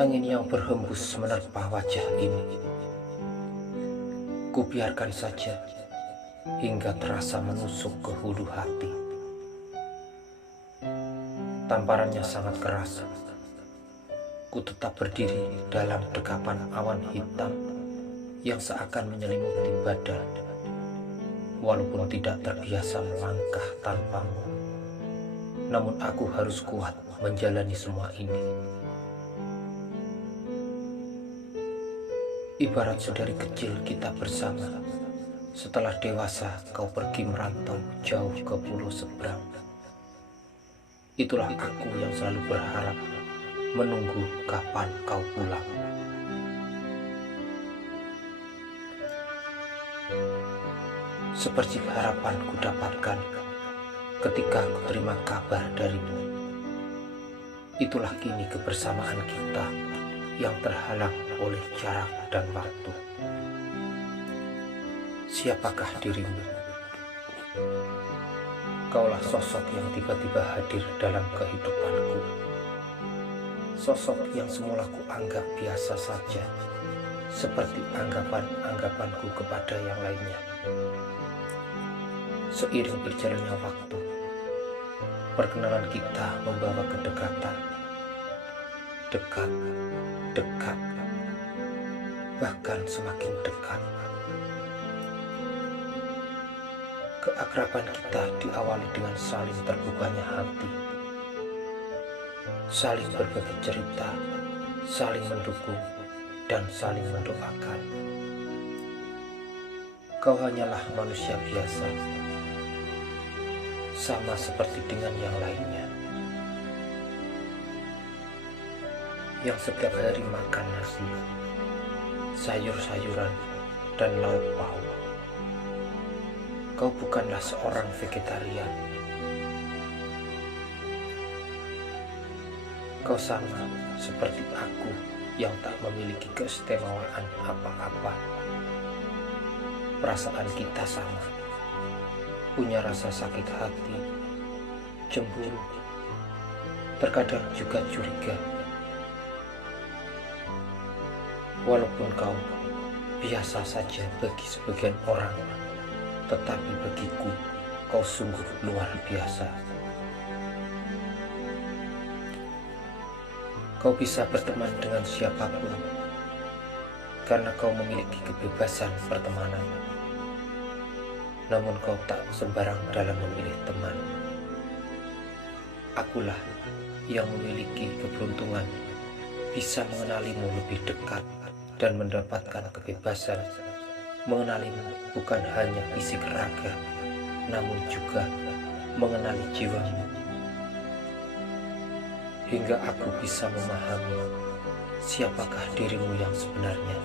Angin yang berhembus menerpa wajah ini, kubiarkan saja hingga terasa menusuk ke hulu hati. Tamparannya sangat keras. Ku tetap berdiri dalam dekapan awan hitam yang seakan menyelimuti badan, walaupun tidak terbiasa melangkah tanpamu. Namun aku harus kuat menjalani semua ini. Ibarat sedari kecil kita bersama. Setelah dewasa kau pergi merantau jauh ke pulau seberang. Itulah aku yang selalu berharap, menunggu kapan kau pulang. Seperti harapan ku dapatkan ketika ku terima kabar darimu. Itulah kini kebersamaan kita yang terhalang oleh jarak dan waktu. Siapakah dirimu? Kaulah sosok yang tiba-tiba hadir dalam kehidupanku. Sosok yang semula ku anggap biasa saja, seperti anggapan-anggapanku kepada yang lainnya. Seiring berjalannya waktu, perkenalan kita membawa kedekatan. Dekat, dekat, bahkan semakin dekat. Keakraban kita diawali dengan saling terbukanya hati, saling berbagi cerita, saling mendukung, dan saling mendoakan. Kau hanyalah manusia biasa, sama seperti dengan yang lainnya, yang setiap hari makan nasi, sayur-sayuran, dan lauk pauk. Kau bukanlah seorang vegetarian. Kau sama seperti aku yang tak memiliki keistimewaan apa-apa. Perasaan kita sama, punya rasa sakit hati, cemburu, terkadang juga curiga. Walaupun kau biasa saja bagi sebagian orang, tetapi bagiku kau sungguh luar biasa. Kau bisa berteman dengan siapapun karena kau memiliki kebebasan pertemanan. Namun kau tak sembarang dalam memilih teman. Akulah yang memiliki keberuntungan bisa mengenalimu lebih dekat dan mendapatkan kebebasan mengenalimu bukan hanya fisik raga, namun juga mengenali jiwamu. Hingga aku bisa memahami siapakah dirimu yang sebenarnya.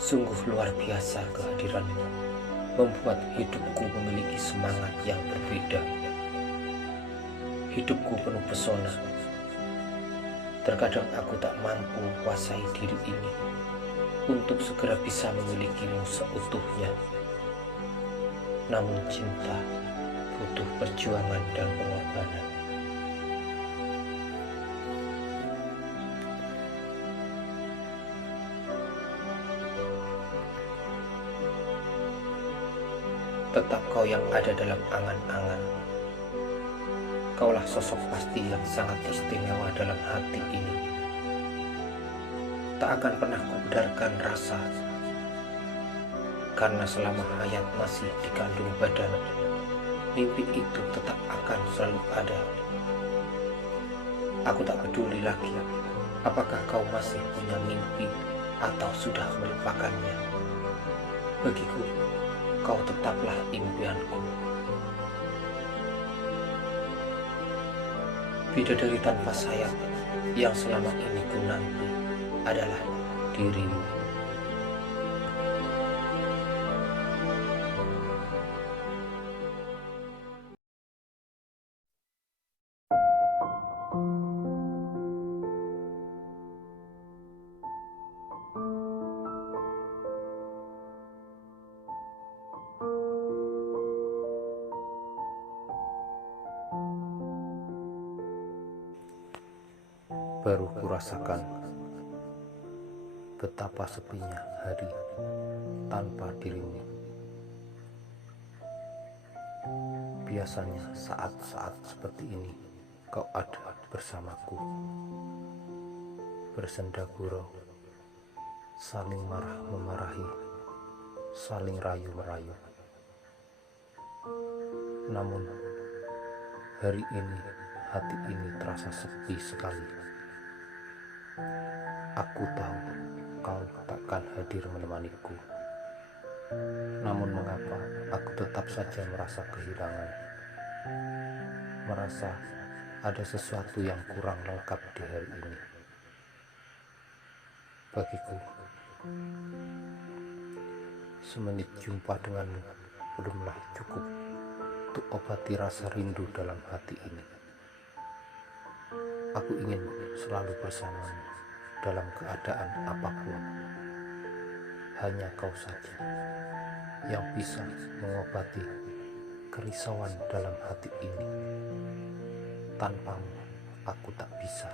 Sungguh luar biasa kehadiranmu, membuat hidupku memiliki semangat yang berbeda. Hidupku penuh pesona. Terkadang aku tak mampu kuasai diri ini untuk segera bisa memilikimu seutuhnya. Namun cinta butuh perjuangan dan pengorbanan. Tetap kau yang ada dalam angan-angan. Kaulah sosok pasti yang sangat istimewa dalam hati ini. Tak akan pernah kudarkan rasa, karena selama hayat masih dikandung badan, mimpi itu tetap akan selalu ada. Aku tak peduli lagi apakah kau masih punya mimpi atau sudah melupakannya. Bagiku, kau tetaplah impianku. Bidadari tanpa sayap yang selama ini ku nanti adalah dirimu. baru kurasakan betapa sepinya hari tanpa dirimu. Biasanya saat-saat seperti ini kau ada bersamaku, bersenda gurau, saling marah-memarahi, saling rayu-merayu. Namun hari ini hati ini terasa sepi sekali. Aku tahu kau takkan hadir menemaniku. Namun mengapa aku tetap saja merasa kehilangan, merasa ada sesuatu yang kurang lengkap di hari ini. Bagiku, semenit jumpa denganmu belumlah cukup untuk obati rasa rindu dalam hati ini. Aku ingin selalu bersamamu dalam keadaan apapun. Hanya kau saja yang bisa mengobati kerisauan dalam hati ini. Tanpamu aku tak bisa.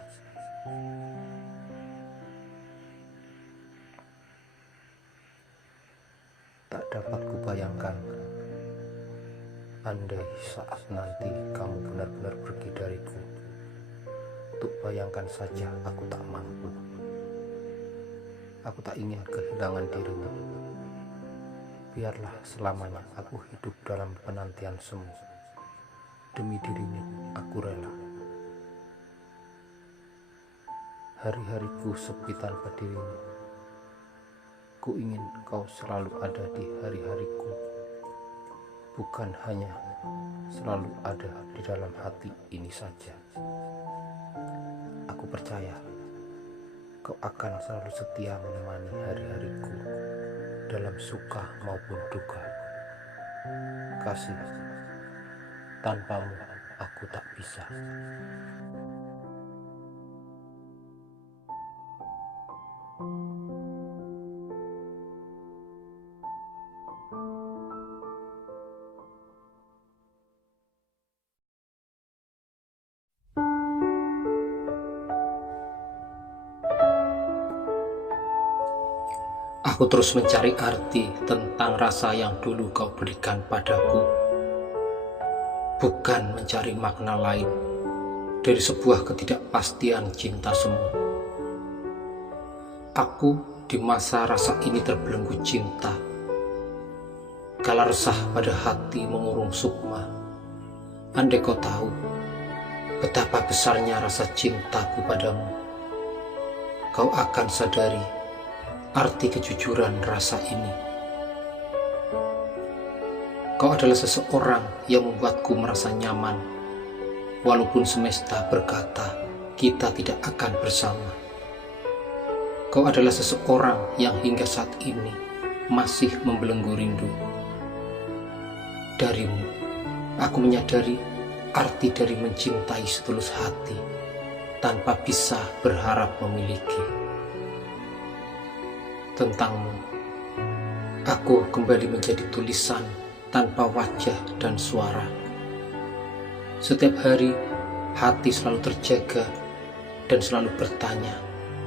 Tak dapat kubayangkan andai saat nanti kamu benar-benar pergi dariku. Untuk bayangkan saja aku tak mampu. Aku tak ingin kehilangan dirimu. Biarlah selamanya aku hidup dalam penantian semu. Demi dirimu aku rela. Hari-hariku sepi tanpa dirimu. Ku ingin kau selalu ada di hari-hariku. Bukan hanya selalu ada di dalam hati ini saja. Aku percaya kau akan selalu setia menemani hari-hariku dalam suka maupun duka. Kasih, tanpamu aku tak bisa. Aku terus mencari arti tentang rasa yang dulu kau berikan padaku. Bukan mencari makna lain dari sebuah ketidakpastian cinta semu. Aku di masa rasa ini terbelenggu cinta. Kala resah pada hati mengurung sukma. Andai kau tahu betapa besarnya rasa cintaku padamu, kau akan sadari arti kejujuran rasa ini. Kau adalah seseorang yang membuatku merasa nyaman, walaupun semesta berkata kita tidak akan bersama. Kau adalah seseorang yang hingga saat ini masih membelenggu rindu. Darimu, aku menyadari arti dari mencintai setulus hati tanpa bisa berharap memiliki. Tentangmu, aku kembali menjadi tulisan tanpa wajah dan suara. Setiap hari, hati selalu terjaga dan selalu bertanya,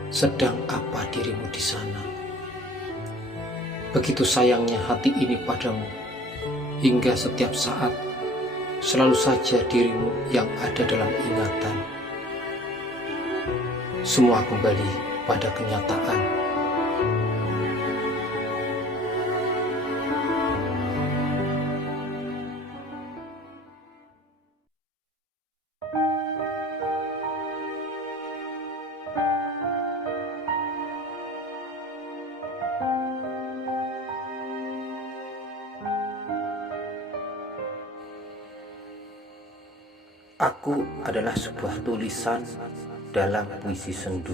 sedang apa dirimu di sana? Begitu sayangnya hati ini padamu, hingga setiap saat selalu saja dirimu yang ada dalam ingatan. Semua kembali pada kenyataan. Aku adalah sebuah tulisan dalam puisi sendu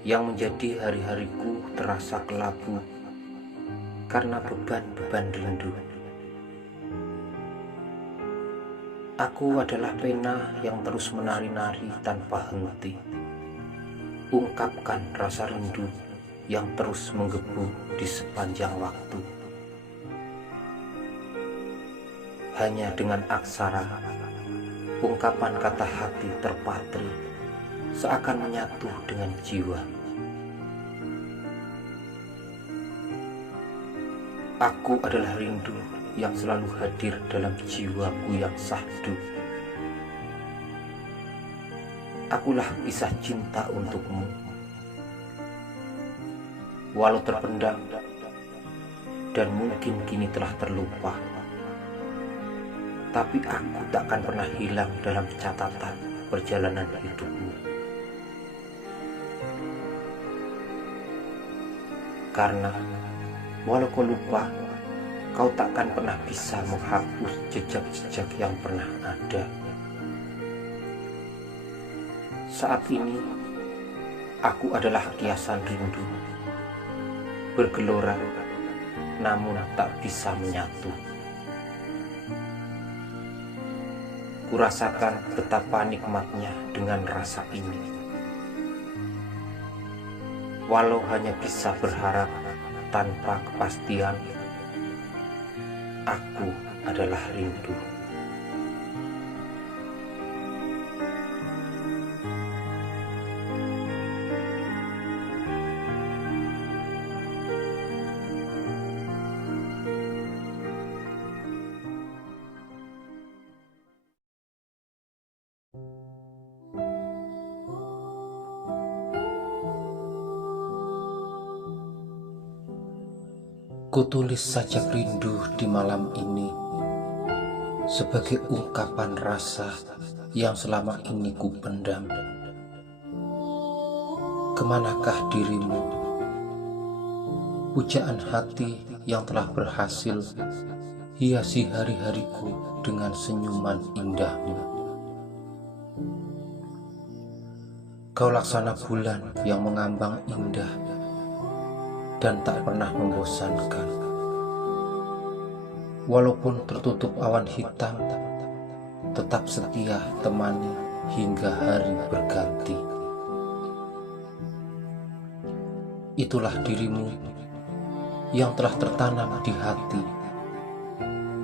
yang menjadi hari-hariku terasa kelabu karena beban-beban rindu. Aku adalah pena yang terus menari-nari tanpa henti, ungkapkan rasa rindu yang terus menggebu di sepanjang waktu. Hanya dengan aksara, ungkapan kata hati terpatri seakan menyatu dengan jiwa. Aku adalah rindu yang selalu hadir dalam jiwaku yang syahdu. Akulah kisah cinta untukmu. Walau terpendam dan mungkin kini telah terlupa, tapi aku takkan pernah hilang dalam catatan perjalanan hidupmu. Karena walau kau lupa, kau takkan pernah bisa menghapus jejak-jejak yang pernah ada. Saat ini, aku adalah kiasan rindu, bergelora namun tak bisa menyatu. Kurasakan betapa nikmatnya dengan rasa ini. Walau hanya bisa berharap tanpa kepastian, aku adalah rindu. Kutulis sajak rindu di malam ini sebagai ungkapan rasa yang selama ini kupendam. Kemanakah dirimu? Pujaan hati yang telah berhasil hiasi hari-hariku dengan senyuman indahmu. Kau laksana bulan yang mengambang indah dan tak pernah membosankan. Walaupun tertutup awan hitam, tetap setia temani hingga hari berganti. Itulah dirimu yang telah tertanam di hati.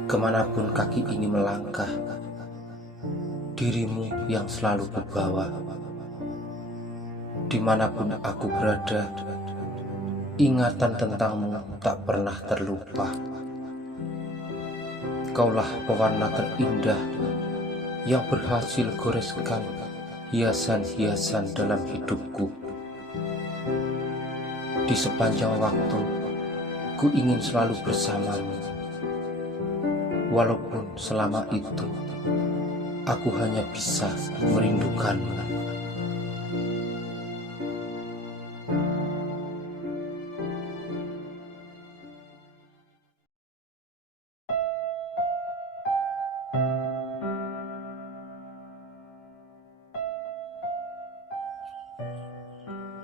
Kemanapun kaki ini melangkah, dirimu yang selalu kubawa. Dimanapun aku berada, ingatan tentangmu tak pernah terlupa. Kaulah pewarna terindah yang berhasil goreskan hiasan-hiasan dalam hidupku. Di sepanjang waktu, ku ingin selalu bersamamu. Walaupun selama itu, aku hanya bisa merindukanmu.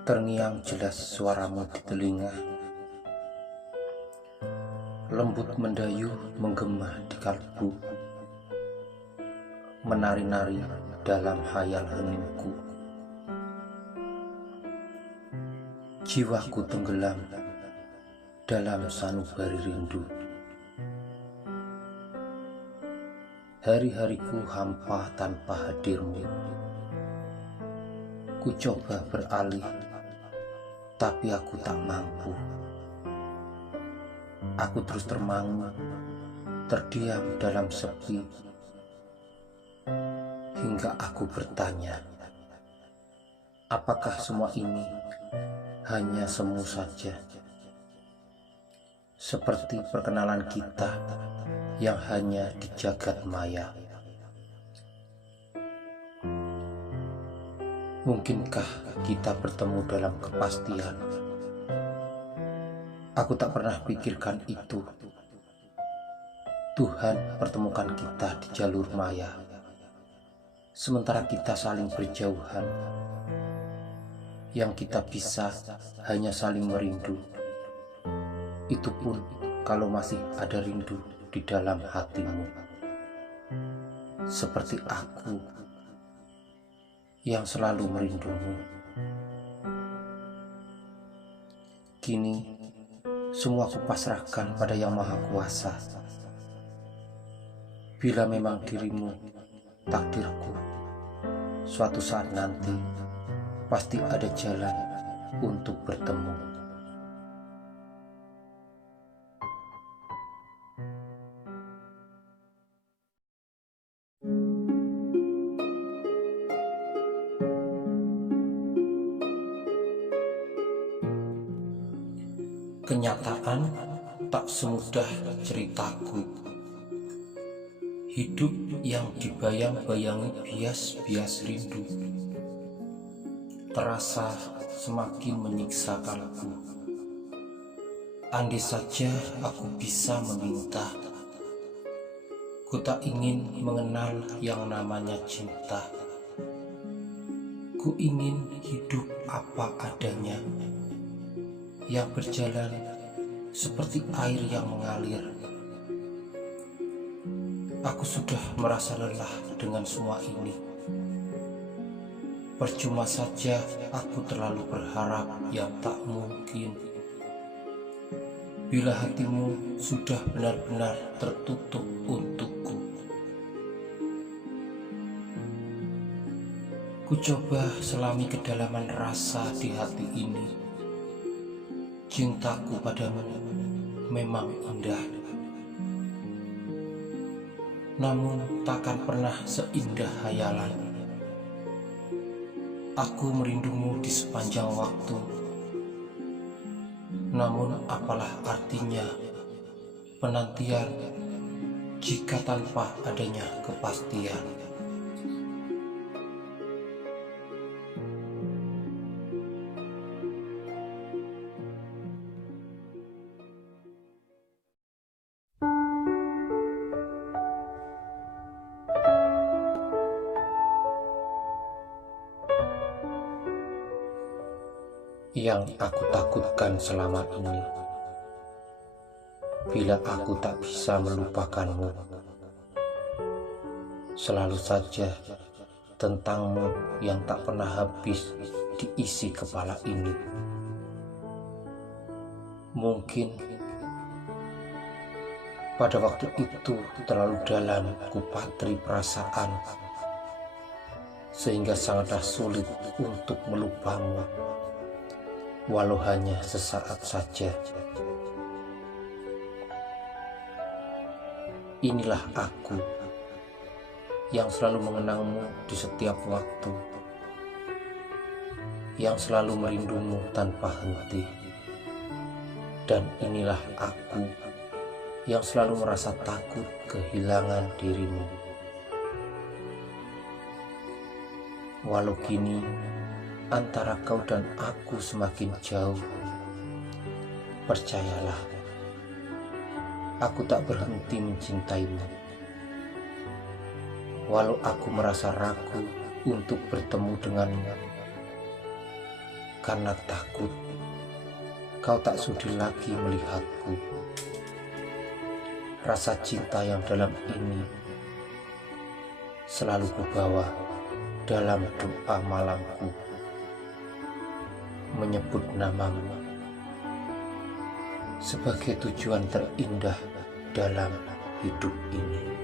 Terngiang jelas suaramu di telinga, lembut mendayu menggema di kalbu, menari-nari dalam hayal heningku. Jiwaku tenggelam dalam sanubari rindu. Hari-hariku hampa tanpa hadirmu. Ku coba beralih, tapi aku tak mampu. Aku terus termangu, terdiam dalam sepi, hingga aku bertanya, apakah semua ini hanya semu saja? Seperti perkenalan kita yang hanya di jagat maya. Mungkinkah kita bertemu dalam kepastian? Aku tak pernah pikirkan itu. Tuhan pertemukan kita di jalur maya, sementara kita saling berjauhan. Yang kita bisa hanya saling merindu. Itu pun kalau masih ada rindu di dalam hatimu. Seperti aku yang selalu merindumu. Kini semua kupasrahkan pada Yang Maha Kuasa. Bila memang dirimu takdirku. Suatu saat nanti pasti ada jalan untuk bertemu. Kenyataan tak semudah ceritaku. Hidup yang dibayang-bayangi bias-bias rindu terasa semakin menyiksa kalbu. Andai saja aku bisa meminta, ku tak ingin mengenal yang namanya cinta. Ku ingin hidup apa adanya, yang berjalan seperti air yang mengalir. Aku sudah merasa lelah dengan semua ini. Percuma saja aku terlalu berharap yang tak mungkin. Bila hatimu sudah benar-benar tertutup untukku. Ku coba selami kedalaman rasa di hati ini. Cintaku padamu memang indah, namun takkan pernah seindah hayalan. Aku merindumu di sepanjang waktu, namun apalah artinya penantian jika tanpa adanya kepastian. Yang aku takutkan selama ini, bila aku tak bisa melupakanmu, selalu saja tentangmu yang tak pernah habis diisi kepala ini. Mungkin pada waktu itu terlalu dalam kupatri perasaan, sehingga sangatlah sulit untuk melupamu, walau hanya sesaat saja. Inilah aku yang selalu mengenangmu di setiap waktu, yang selalu merindumu tanpa henti. Dan inilah aku yang selalu merasa takut kehilangan dirimu. Walau kini antara kau dan aku semakin jauh, percayalah, aku tak berhenti mencintaimu. Walau aku merasa ragu untuk bertemu denganmu, karena takut kau tak sudi lagi melihatku. Rasa cinta yang dalam ini selalu kubawa dalam doa malamku, menyebut namamu sebagai tujuan terindah dalam hidup ini.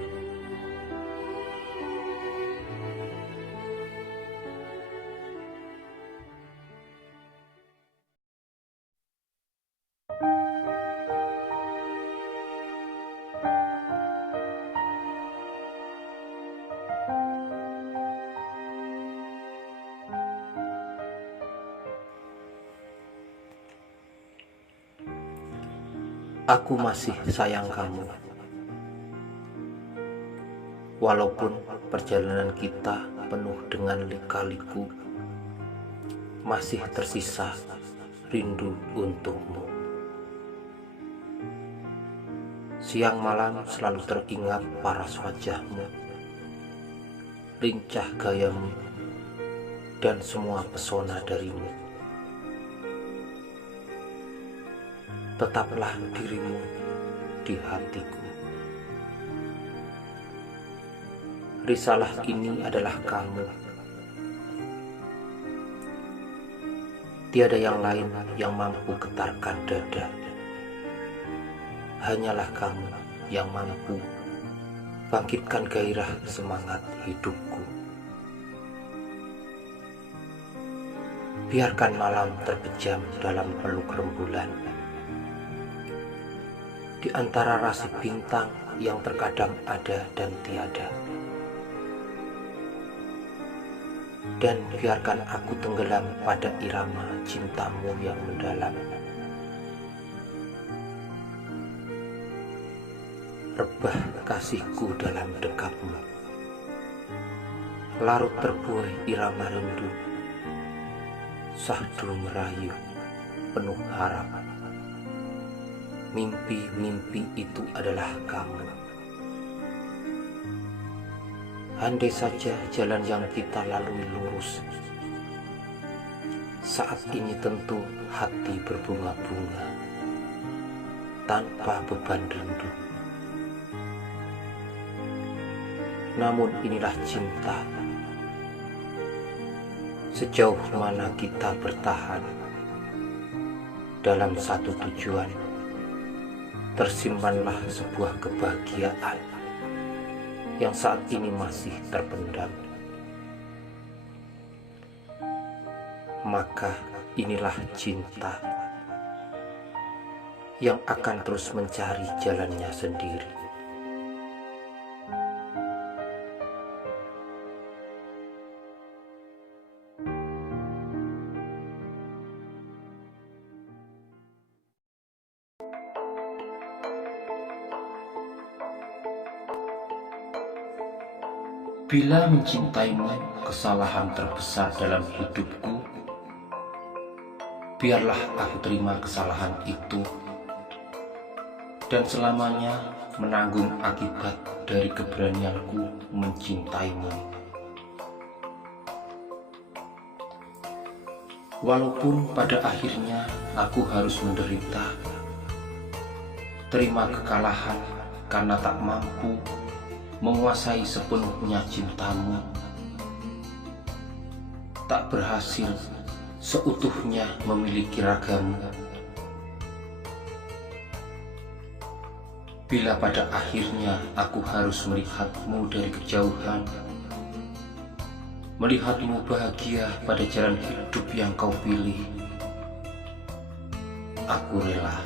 Aku masih sayang kamu, walaupun perjalanan kita penuh dengan lika-liku, masih tersisa rindu untukmu. Siang malam selalu teringat paras wajahmu, lincah gayamu, dan semua pesona darimu. Tetaplah dirimu di hatiku. Risalah ini adalah kamu. Tiada yang lain yang mampu getarkan dada. Hanyalah kamu yang mampu bangkitkan gairah semangat hidupku. Biarkan malam terpejam dalam peluk rembulan, di antara rasi bintang yang terkadang ada dan tiada. Dan biarkan aku tenggelam pada irama cintamu yang mendalam. Rebah kasihku dalam dekapmu, larut terbuai irama rindu, sahdu merayu penuh harap. Mimpi-mimpi itu adalah kamu. Andai saja jalan yang kita lalui lurus, saat ini tentu hati berbunga-bunga tanpa beban rindu. Namun inilah cinta, sejauh mana kita bertahan dalam satu tujuan, tersimpanlah sebuah kebahagiaan yang saat ini masih terpendam. Maka inilah cinta yang akan terus mencari jalannya sendiri. Bila mencintaimu kesalahan terbesar dalam hidupku, biarlah aku terima kesalahan itu dan selamanya menanggung akibat dari keberanianku mencintaimu. Walaupun pada akhirnya aku harus menderita, terima kekalahan karena tak mampu menguasai sepenuhnya cintamu, tak berhasil seutuhnya memiliki ragamu. Bila pada akhirnya aku harus melihatmu dari kejauhan, melihatmu bahagia pada jalan hidup yang kau pilih, aku rela.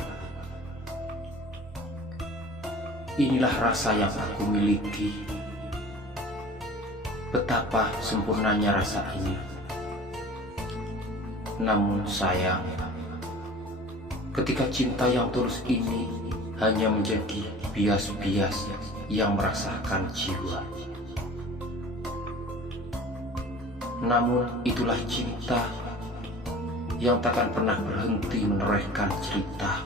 Inilah rasa yang aku miliki. Betapa sempurnanya rasa ini. Namun sayang, ketika cinta yang tulus ini hanya menjadi bias-bias yang merasakan jiwa. Namun itulah cinta yang takkan pernah berhenti menorehkan cerita.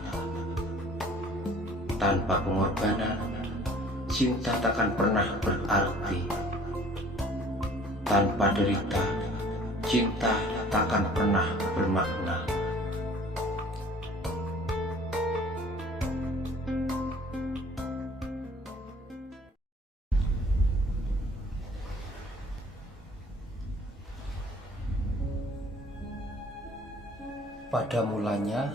Tanpa pengorbanan, cinta takkan pernah berarti. Tanpa derita, cinta takkan pernah bermakna. Pada mulanya,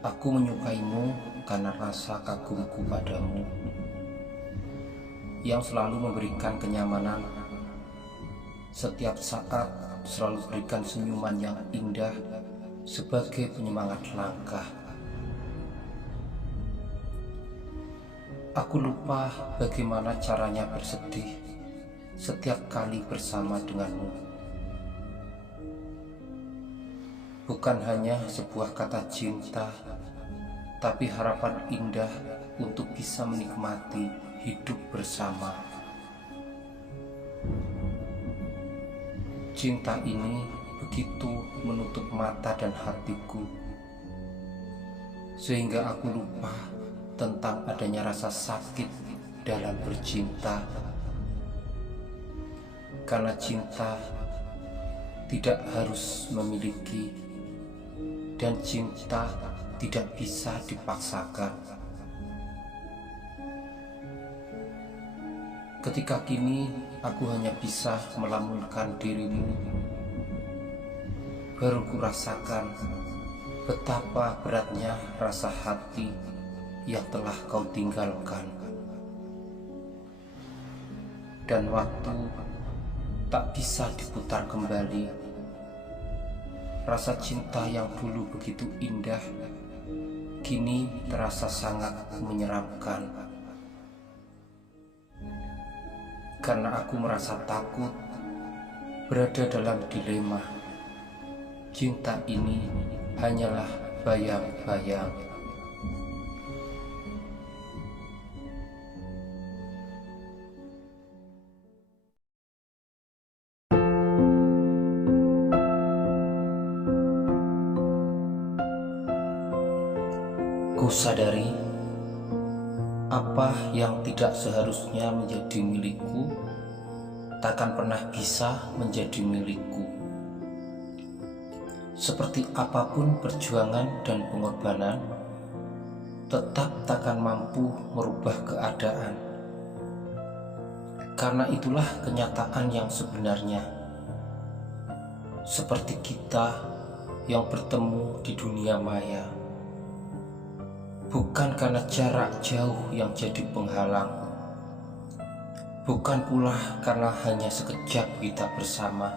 aku menyukaimu karena rasa kagumku padamu yang selalu memberikan kenyamanan. Setiap saat selalu berikan senyuman yang indah sebagai penyemangat langkah. Aku lupa bagaimana caranya bersedih setiap kali bersama denganmu. Bukan hanya sebuah kata cinta, tapi harapan indah untuk bisa menikmati hidup bersama. Cinta ini begitu menutup mata dan hatiku, sehingga aku lupa tentang adanya rasa sakit dalam bercinta. Karena cinta tidak harus memiliki, dan cinta tidak bisa dipaksakan. Ketika kini aku hanya bisa melamunkan dirimu, baru kurasakan betapa beratnya rasa hati yang telah kau tinggalkan. dan waktu tak bisa diputar kembali. Rasa cinta yang dulu begitu indah kini terasa sangat menyeramkan. Karena aku merasa takut berada dalam dilema. Cinta ini hanyalah bayang-bayang. Ku sadari apa yang tidak seharusnya menjadi milikku takkan pernah bisa menjadi milikku. Seperti apapun perjuangan dan pengorbanan, tetap takkan mampu merubah keadaan. Karena itulah kenyataan yang sebenarnya. Seperti kita yang bertemu di dunia maya. Bukan karena jarak jauh yang jadi penghalang, bukan pula karena hanya sekejap kita bersama,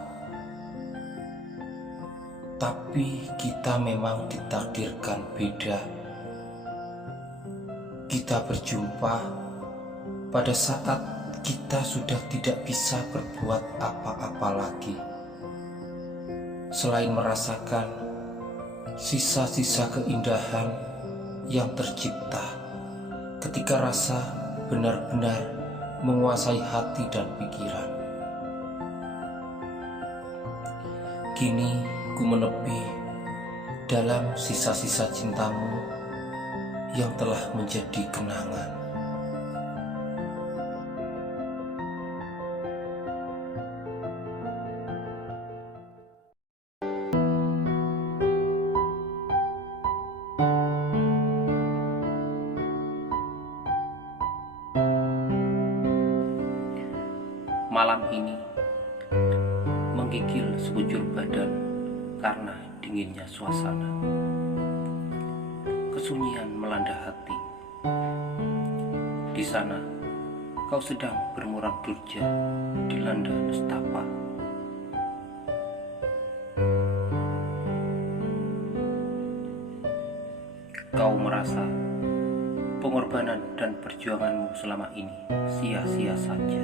tapi kita memang ditakdirkan beda. Kita berjumpa pada saat kita sudah tidak bisa berbuat apa-apa lagi, selain merasakan sisa-sisa keindahan yang tercipta ketika rasa benar-benar menguasai hati dan pikiran. Kini ku menepi dalam sisa-sisa cintamu yang telah menjadi kenangan. Malam ini menggigil sekujur badan karena dinginnya suasana. Kesunyian melanda hati. Di sana kau sedang bermuram durja dilanda nestapa. Kau merasa pengorbanan dan perjuanganmu selama ini sia-sia saja.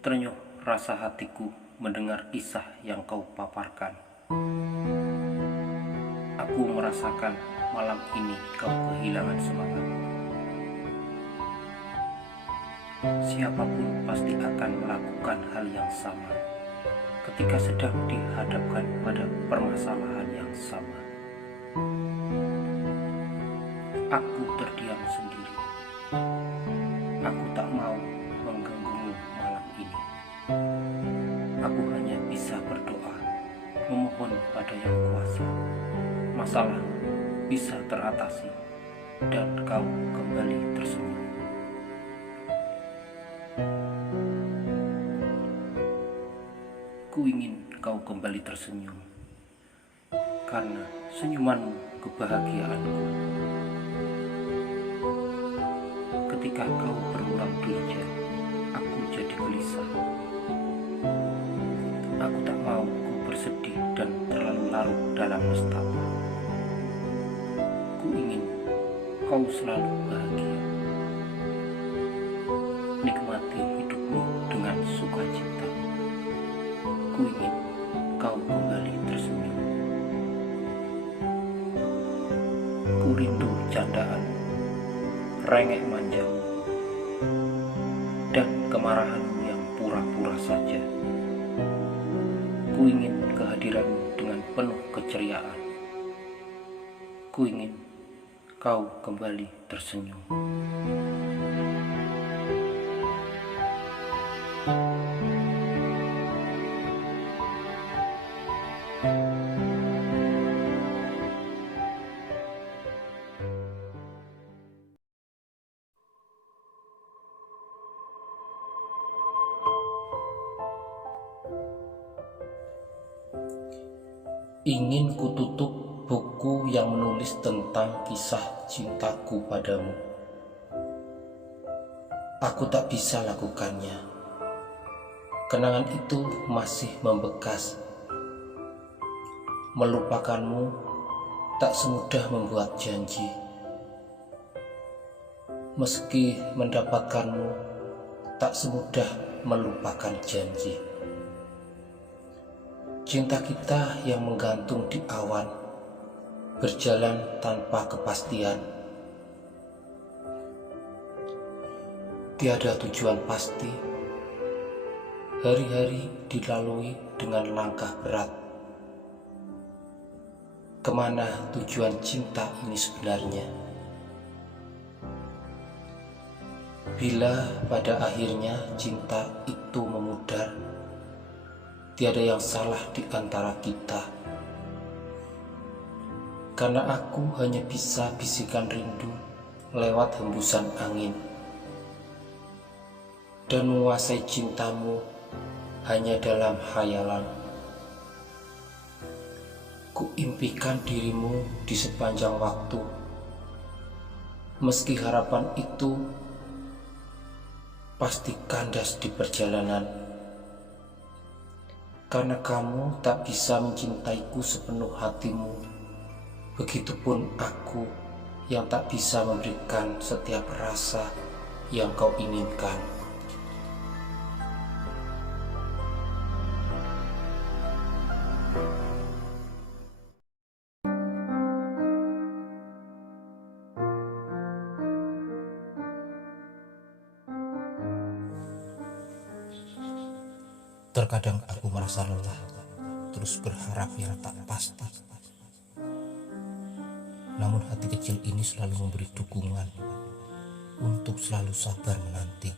Terenyuh rasa hatiku mendengar kisah yang kau paparkan. Aku merasakan malam ini kau kehilangan semangat. Siapapun pasti akan melakukan hal yang sama ketika sedang dihadapkan pada permasalahan yang sama. Aku terdiam sendiri. Aku tak mau mengganggumu malam ini. Aku hanya bisa berdoa, memohon pada Yang Kuasa, masalah bisa teratasi dan kau kembali tersenyum. Ku ingin kau kembali tersenyum, karena senyumanmu kebahagiaanku. Ketika kau bermuram durja, aku jadi gelisah. Aku tak mau ku bersedih dan terlalu larut dalam nestapa. Ku ingin kau selalu bahagia. Nikmati hidupmu dengan sukacita. Ku ingin kau kembali tersenyum. Ku rindu candaan, rengek manjamu, dan kemarahanmu yang pura-pura saja. Ku ingin kehadiranmu dengan penuh keceriaan. Ku ingin kau kembali tersenyum. Ingin kututup buku yang menulis tentang kisah cintaku padamu. Aku tak bisa lakukannya. Kenangan itu masih membekas. Melupakanmu tak semudah membuat janji. Meski mendapatkanmu, tak semudah melupakan janji. Cinta kita yang menggantung di awan, berjalan tanpa kepastian. Tiada tujuan pasti, hari-hari dilalui dengan langkah berat. Kemana tujuan cinta ini sebenarnya? Bila pada akhirnya cinta itu memudar, tiada yang salah di antara kita. Karena aku hanya bisa bisikan rindu lewat hembusan angin, dan menguasai cintamu hanya dalam khayalan. Kuimpikan dirimu di sepanjang waktu, meski harapan itu pasti kandas di perjalanan. Karena kamu tak bisa mencintaiku sepenuh hatimu, begitupun aku yang tak bisa memberikan setiap rasa yang kau inginkan. Terkadang aku merasa lelah, terus berharap yang tak pasti. Namun hati kecil ini selalu memberi dukungan untuk selalu sabar menanti.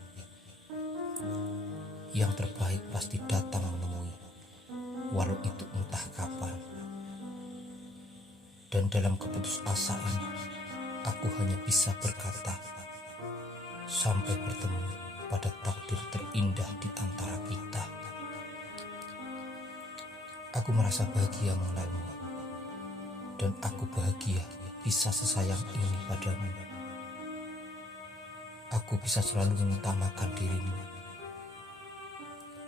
Yang terbaik pasti datang menemui, walau itu entah kapan. Dan dalam keputusasaan, aku hanya bisa berkata, sampai bertemu pada takdir terindah di antara kita. Aku merasa bahagia mengenalmu, dan aku bahagia bisa sesayang ini padamu. Aku bisa selalu mengutamakan dirimu,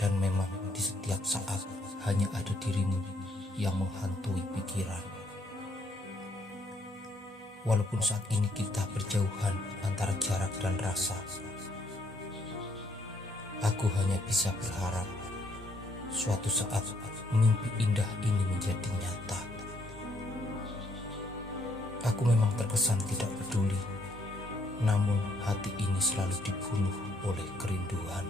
dan memang di setiap saat hanya ada dirimu yang menghantui pikiran. Walaupun saat ini kita berjauhan antara jarak dan rasa, aku hanya bisa berharap suatu saat mimpi indah ini menjadi nyata. Aku memang terkesan tidak peduli, namun hati ini selalu dibunuh oleh kerinduan.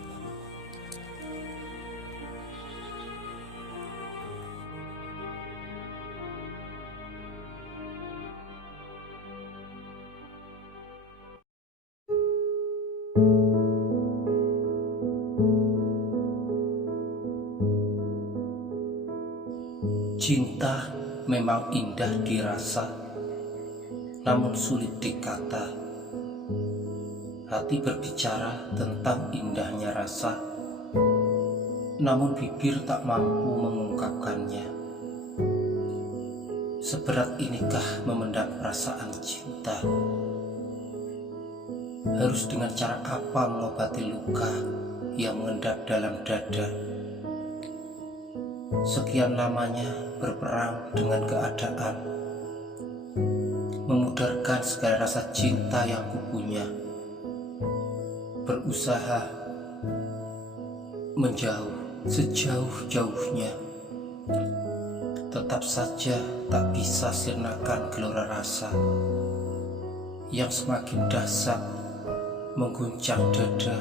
Cinta memang indah dirasa, namun sulit dikata. Hati berbicara tentang indahnya rasa, namun bibir tak mampu mengungkapkannya. Seberat inikah memendam perasaan cinta? Harus dengan cara apa mengobati luka yang mengendap dalam dada? Sekian lamanya berperang dengan keadaan, memudarkan segala rasa cinta yang kupunya. Berusaha menjauh sejauh-jauhnya, tetap saja tak bisa sirnakan gelora rasa yang semakin dahsyat mengguncang dada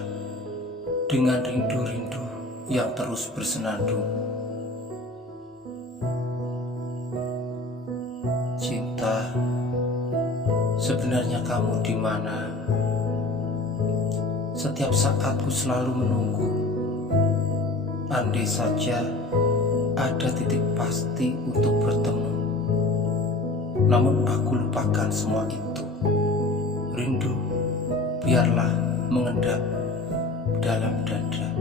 dengan rindu-rindu yang terus bersenandung. Cinta, sebenarnya kamu di mana? Setiap saat ku selalu menunggu. Andai saja ada titik pasti untuk bertemu, namun aku lupakan semua itu. Rindu biarlah mengendap dalam dada.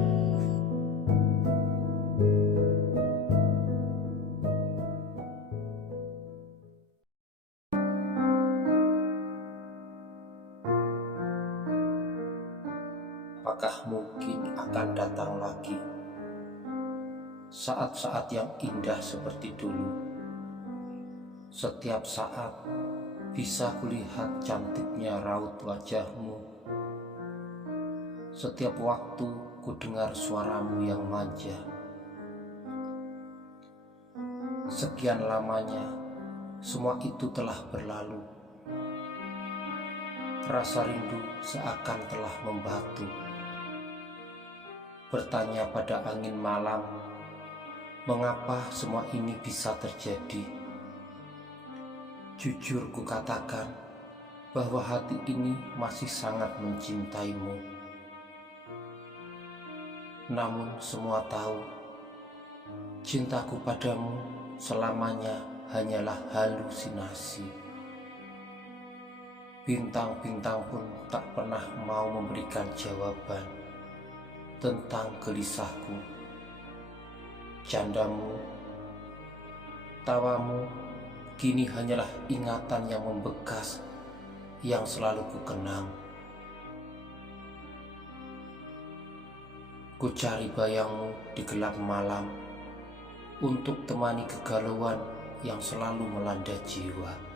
apakah mungkin akan datang lagi saat-saat yang indah seperti dulu? Setiap saat bisa kulihat cantiknya raut wajahmu. Setiap waktu ku dengar suaramu yang manja. Sekian lamanya semua itu telah berlalu. Rasa rindu seakan telah membatu. Bertanya pada angin malam, mengapa semua ini bisa terjadi? Jujur ku katakan bahwa hati ini masih sangat mencintaimu. Namun semua tahu, cintaku padamu selamanya hanyalah halusinasi. Bintang-bintang pun tak pernah mau memberikan jawaban tentang gelisahku. Candamu, tawamu, kini hanyalah ingatan yang membekas yang selalu kukenang. Ku cari bayangmu di gelap malam untuk temani kegalauan yang selalu melanda jiwa.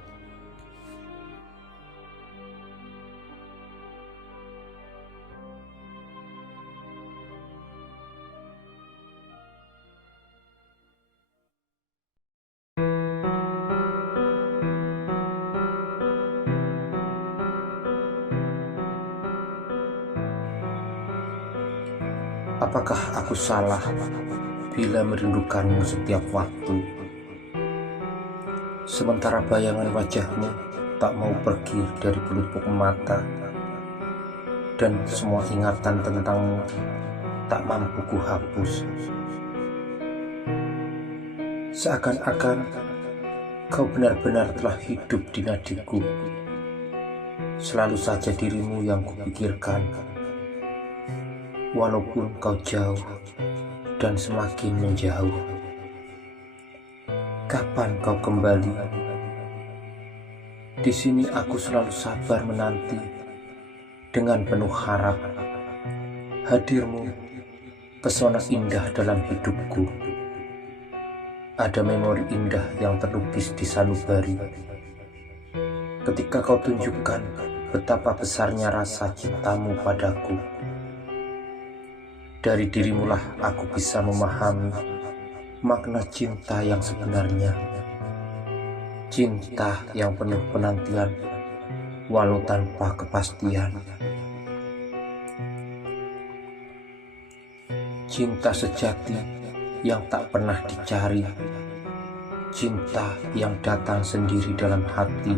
Apakah aku salah bila merindukanmu setiap waktu? Sementara bayangan wajahmu tak mau pergi dari pelupuk mata, dan semua ingatan tentangmu tak mampu kuhapus. Seakan-akan kau benar-benar telah hidup di nadiku. Selalu saja dirimu yang kupikirkan, walaupun kau jauh dan semakin menjauh. Kapan kau kembali? Di sini aku selalu sabar menanti dengan penuh harap. Hadirmu pesona indah dalam hidupku. Ada memori indah yang terlukis di sanubari. Ketika kau tunjukkan betapa besarnya rasa cintamu padaku. Dari dirimulah aku bisa memahami makna cinta yang sebenarnya. Cinta yang penuh penantian, walau tanpa kepastian. Cinta sejati yang tak pernah dicari. Cinta yang datang sendiri dalam hati,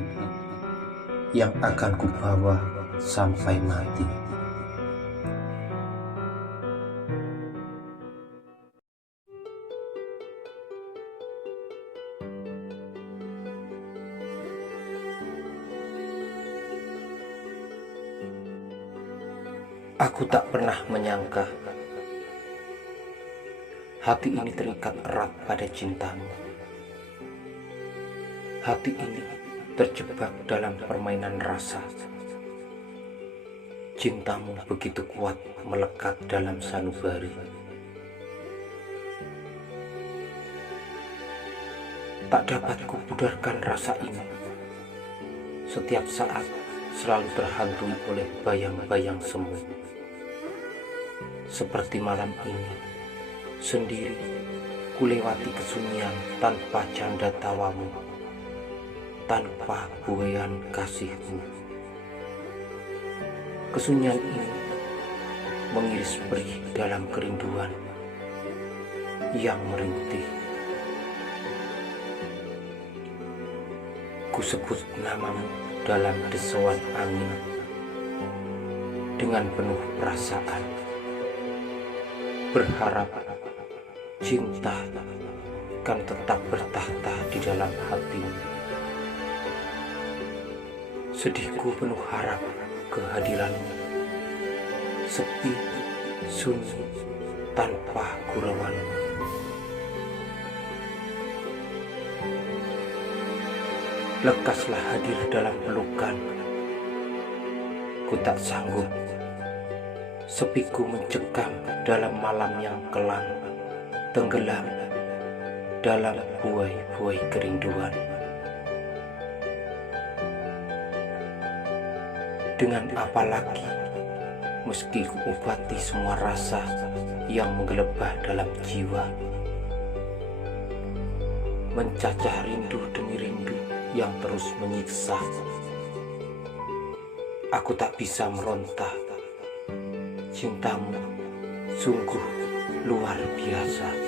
yang akan kubawa sampai mati. Aku tak pernah menyangka hati ini terikat erat pada cintamu. Hati ini terjebak dalam permainan rasa. Cintamu begitu kuat melekat dalam sanubari. Tak dapat kupudarkan rasa ini. Setiap saat selalu terhantui oleh bayang-bayang semu. Seperti malam ini, sendiri kulewati kesunyian tanpa canda tawamu, tanpa buayan kasihmu. Kesunyian ini mengiris perih dalam kerinduan yang merintih. Ku sebut namamu dalam desauan angin dengan penuh perasaan, berharap cinta kan tetap bertahta di dalam hatimu. Sedihku penuh harap kehadiranmu, sepi, sunyi, tanpa gurauanmu. Lekaslah hadir dalam pelukan. Ku tak sanggup Sepiku mencekam dalam malam yang kelam, tenggelam dalam buai-buai kerinduan. Dengan apa lagi, meski kuobati semua rasa yang menggelebah dalam jiwa, mencacah rindu demi rindu yang terus menyiksa. Aku tak bisa meronta. Cintamu sungguh luar biasa.